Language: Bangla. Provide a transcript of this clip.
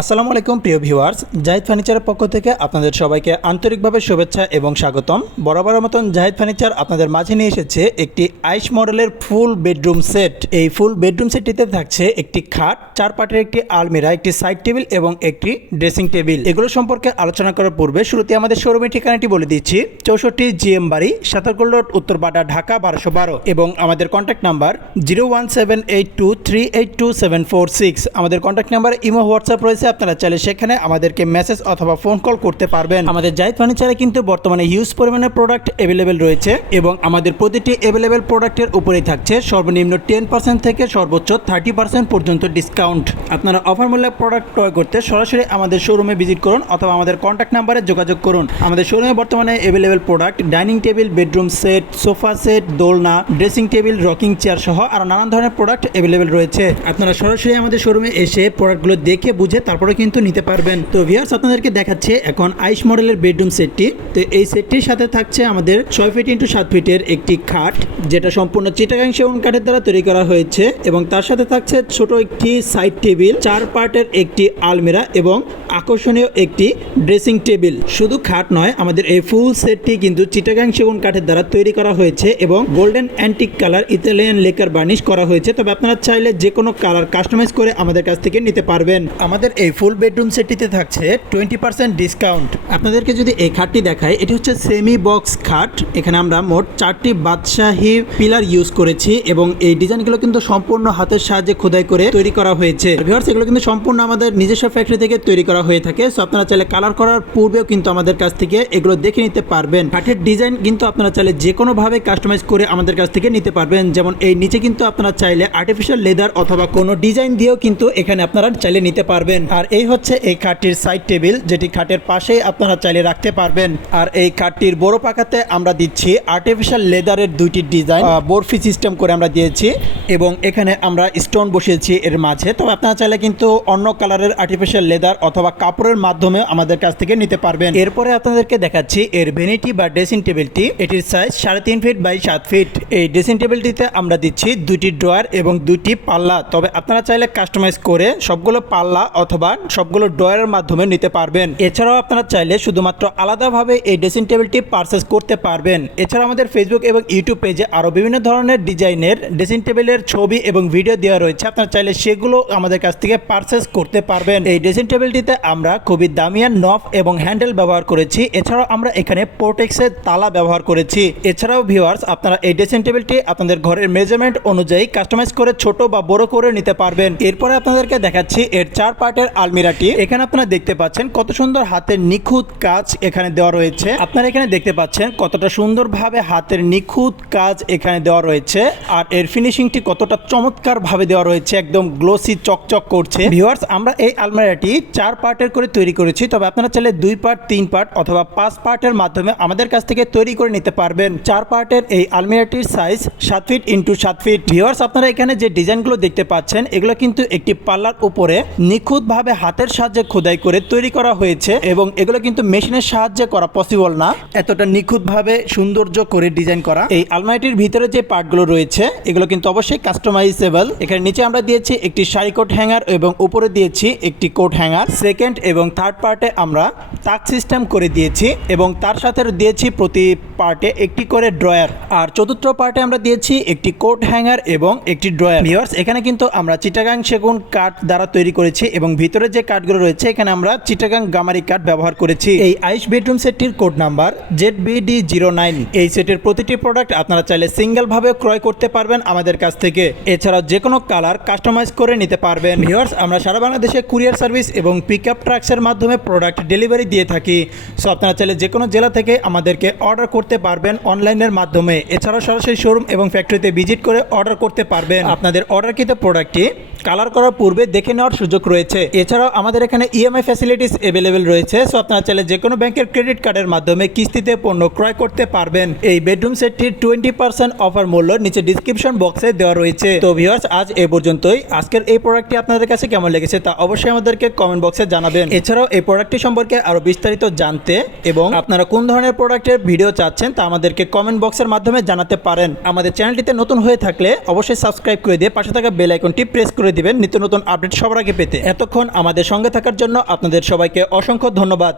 আসসালামু আলাইকুম, প্রিয় ভিউয়ার্স। জাহিদ ফার্নিচারের পক্ষ থেকে আপনাদের সবাইকে আন্তরিকভাবে শুভেচ্ছা এবং স্বাগতম। বরাবরের মতন জাহিদ ফার্নিচার আপনাদের মাঝে নিয়ে এসেছে একটি আইস মডেলের ফুল বেডরুম সেট। এই ফুল বেডরুম সেটটিতে থাকছে একটি খাট চার পাটের একটি আলমিরা, একটি সাইড টেবিল এবং একটি ড্রেসিং টেবিল। এগুলো সম্পর্কে আলোচনা করার পূর্বে শুরুতে আমাদের শোরুমের ঠিকানাটি বলে দিচ্ছি, চৌষট্টি জিএম বাড়ি, সাতারকুল রোড উত্তরপাড়া ঢাকা, বারোশো বারো। এবং আমাদের contact number zero one seven eight two three eight two seven four six. আমাদের কন্ট্যাক্ট নাম্বার ইমো, হোয়াটসঅ্যাপ রয়েছে। আপনারা চাইলে সেখানে আমাদেরকে মেসেজ অথবা ফোন কল করতে পারবেন। আমাদের জাহিদ ফার্নিচারে কিন্তু বর্তমানে হিউজ পরিমাণে প্রোডাক্ট অ্যাভেলেবেল রয়েছে এবং আমাদের প্রতিটি অ্যাভেলেবেল প্রোডাক্টের উপরেই থাকছে সর্বনিম্ন টেন পার্সেন্ট থেকে সর্বোচ্চ থার্টি পার্সেন্ট পর্যন্ত ডিসকাউন্ট আপনারা অফার মূল্যে প্রোডাক্ট ক্রয় করতে সরাসরি আমাদের শোরুমে ভিজিট করুন অথবা আমাদের কন্ট্যাক্ট নাম্বারে যোগাযোগ করুন। আমাদের শোরুমে বর্তমানে available product dining table bedroom set sofa set দোলনা ড্রেসিং টেবিল রকিং চেয়ার সহ আরও নানান ধরনের প্রোডাক্ট অ্যাভেলেবেল রয়েছে। আপনারা সরাসরি আমাদের শোরুমে এসে প্রোডাক্টগুলো দেখে, বুঝে তারপরে কিন্তু নিতে পারবেন। তো ভিয়ার্স আপনাদেরকে দেখাচ্ছে এখন আইস মডেলের বেডরুম সেটটি তো এই সেটটির সাথে থাকছে আমাদের ছয় ফিট ইন্টু সাত ফিটের একটি খাট, যেটা সম্পূর্ণ চিটাগাং সেগুন কাঠের দ্বারা তৈরি করা হয়েছে এবং তার সাথে থাকছে ছোট একটি সাইড টেবিল চার পার্টের একটি আলমিরা এবং আকর্ষণীয় একটি ড্রেসিং টেবিল শুধু খাট নয়, আমাদের এই ফুল সেটটি কিন্তু চিটাগাং সেগুন কাঠের দ্বারা তৈরি করা হয়েছে এবং golden antique colour Italian lacquer varnish করা হয়েছে। তবে আপনারা চাইলে যে কোনো কালার কাস্টমাইজ করে আমাদের কাছ থেকে নিতে পারবেন। আমাদের এই ফুল বেডরুম সেটটিতে থাকছে টোয়েন্টি পার্সেন্ট ডিসকাউন্ট আপনাদেরকে যদি এই খাটটি দেখায় এটি হচ্ছে সেমি বক্স খাট। এখানে আমরা মোট চারটি বাদশাহী পিলার ইউজ করেছি এবং এই ডিজাইনগুলো কিন্তু সম্পূর্ণ হাতের সাহায্যে খোদাই করে তৈরি করা হয়েছে। এগুলো কিন্তু সম্পূর্ণ আমাদের নিজস্ব ফ্যাক্টরি থেকে তৈরি করা হয়ে থাকে। সো আপনারা চাইলে কালার করার পূর্বেও কিন্তু আমাদের কাছ থেকে এগুলো দেখে নিতে পারবেন। কাঠের ডিজাইন কিন্তু আপনারা চাইলে যে কোনোভাবে কাস্টমাইজ করে আমাদের কাছ থেকে নিতে পারবেন। যেমন এই নিচে কিন্তু আপনারা চাইলে আর্টিফিশিয়াল লেদার অথবা কোনো ডিজাইন দিয়েও কিন্তু এখানে আপনারা চাইলে নিতে পারবেন। আর এই হচ্ছে এই খাটটির সাইড টেবিল যেটি খাটের পাশেই আপনারা চাইলে রাখতে পারবেন। আর এই খাটটির বড় পাকাতে আমরা দিচ্ছি আর্টিফিশিয়াল লেদারের দুইটি ডিজাইন বরফি সিস্টেম করে আমরা দিয়েছি এবং এখানে আমরা স্টোন বসিয়েছি এর মাঝে। তবে আপনারা চাইলে কিন্তু অন্য কালারের আর্টিফিশিয়াল লেদার অথবা কাপড়ের মাধ্যমে আমাদের কাছ থেকে নিতে পারবেন। এরপরে আপনাদেরকে দেখাচ্ছি এর ভেনিটি বা ড্রেসিং টেবিলটি এটির সাইজ সাড়ে তিন ফিট বাই সাত ফিট এই ড্রেসিং টেবিলটিতে আমরা দিচ্ছি দুটি ড্রয়ার এবং দুটি পাল্লা। তবে আপনারা চাইলে কাস্টমাইজ করে সবগুলো পাল্লা অথবা সবগুলো ড্রয়ারের মাধ্যমে নিতে পারবেন। এছাড়াও আপনারা চাইলে শুধুমাত্র আলাদাভাবে এই ড্রেসিং টেবিলটি পারচেস করতে পারবেন। এছাড়া আমাদের ফেসবুক এবং ইউটিউব পেজে আরও বিভিন্ন ধরনের ডিজাইনের ড্রেসিং টেবিলের ছবি এবং ভিডিও দেওয়া রয়েছে। আপনারা চাইলে সেগুলো আমাদের কাছ থেকে পারচেস করতে পারবেন। এই ড্রেসিং টেবিলটিতে আমরা খুবই দামিয়ান নফ এবং হ্যান্ডেল ব্যবহার করেছি। এছাড়াও আমরা এখানে প্রোটেক্সের তালা ব্যবহার করেছি। এছাড়াও ভিউয়ার্স আপনারা এই ড্রেসিং টেবিলটি আপনাদের ঘরের মেজারমেন্ট অনুযায়ী কাস্টমাইজ করে ছোট বা বড় করে নিতে পারবেন। এরপরে আপনাদেরকে দেখাচ্ছি এর চার পার্টের আলমিরাটি। এখানে আপনারা দেখতে পাচ্ছেন কত সুন্দর হাতের নিখুঁত কাজ এখানে দেওয়া রয়েছে। আপনারা এখানে দেখতে পাচ্ছেন কতটা সুন্দরভাবে হাতের নিখুঁত কাজ এখানে দেওয়া রয়েছে। আর এর ফিনিশিংটি কতটা চমৎকার ভাবে দেওয়া রয়েছে, একদম গ্লোসি চকচক করছে। ভিউয়ার্স, আমরা এই আলমিরাটি চার পার্টের করে তৈরি করেছি, তবে আপনারা চাইলে দুই পার্ট, তিন পার্ট অথবা পাঁচ পার্টের মাধ্যমে আমাদের কাছ থেকে তৈরি করে নিতে পারবেন। চার পার্টের এই আলমিরাটির সাইজ সাত ফিট ইন্টু সাত ফিট ভিউয়ার্স, আপনারা এখানে যে ডিজাইনগুলো দেখতে পাচ্ছেন, এগুলো কিন্তু একটি পাল্লার উপরে নিখুঁতভাবে হাতের সাহায্যে খোদাই করে তৈরি করা হয়েছে এবং এগুলো কিন্তু মেশিনের সাহায্যে করা পসিবল না। এতটা নিখুঁতভাবে সৌন্দর্য করে ডিজাইন করা। এই আলমারিটির ভিতরে যে পার্টগুলো রয়েছে এগুলো কিন্তু অবশ্যই কাস্টমাইজেবল এখানে নিচে আমরা দিয়েছি একটি শাড়ি কোট হ্যাঙ্গার এবং উপরে দিয়েছি একটি কোট হ্যাঙ্গার সেকেন্ড এবং থার্ড পার্টে আমরা তাক সিস্টেম করে দিয়েছি এবং তার সাথে দিয়েছি প্রতি পার্টে একটি করে ড্রয়ার আর চতুর্থ পার্টে আমরা দিয়েছি একটি কোট হ্যাঙ্গার এবং একটি ড্রয়ার ভিওর্স এখানে কিন্তু আমরা চিটাগাং সেগুন কাঠ দ্বারা তৈরি করেছি এবং ভিতরে যে কাঠগুলো রয়েছে, এখানে আমরা চিটাগাং গামারি কাঠ ব্যবহার করেছি। এই আইস বেডরুম সেটটির code number Z B D zero nine এই সেটের প্রতিটি প্রোডাক্ট আপনারা চাইলে সিঙ্গেল ভাবে ক্রয় করতে পারবেন আমাদের কাছ থেকে। এছাড়াও যে কোনো কালার কাস্টমাইজ করে নিতে পারবেন। ভিওর্স আমরা সারা বাংলাদেশে কুরিয়ার সার্ভিস এবং পিক আপ ট্রাক্সের মাধ্যমে প্রোডাক্ট ডেলিভারি দিয়ে থাকি। সো আপনারা চাইলে যে কোনো জেলা থেকে আমাদেরকে অর্ডার করতে পারবেন অনলাইনের মাধ্যমে। এছাড়াও সরাসরি শোরুম এবং ফ্যাক্টরিতে ভিজিট করে অর্ডার করতে পারবেন। আপনাদের অর্ডারকৃত প্রোডাক্টটি কালার করার পূর্বে দেখে নেওয়ার সুযোগ রয়েছে। এছাড়াও আমাদের এখানে ইএমআই ফ্যাসিলিটিস অ্যাভেলেবেল রয়েছে সো আপনারা চাইলে যে কোনো ব্যাংকের ক্রেডিট কার্ডের মাধ্যমে কিস্তিতে পণ্য ক্রয় করতে পারবেন। এই বেডরুম সেটটির টোয়েন্টি পার্সেন্ট অফার মূল্য নিচে ডিসক্রিপশন বক্সে দেওয়া রয়েছে। তো ভিউয়ার্স আজ এ পর্যন্তই। আজকের এই প্রোডাক্টটি আপনাদের কাছে কেমন লেগেছে তা অবশ্যই আমাদেরকে কমেন্ট বক্সে জানাবেন। এছাড়াও এই প্রোডাক্টটি সম্পর্কে আরও বিস্তারিত জানতে এবং আপনারা কোন ধরনের প্রোডাক্টের ভিডিও চাচ্ছেন তা আমাদেরকে কমেন্ট বক্সের মাধ্যমে জানাতে পারেন। আমাদের চ্যানেলটিতে নতুন হয়ে থাকলে অবশ্যই সাবস্ক্রাইব করে দিয়ে পাশে থাকা বেল আইকনটি প্রেস করে দিবেন। নিত্য নতুন আপডেট সবার আগে পেতে এতক্ষণ আমাদের সঙ্গে থাকার জন্য আপনাদের সবাইকে অসংখ্য ধন্যবাদ।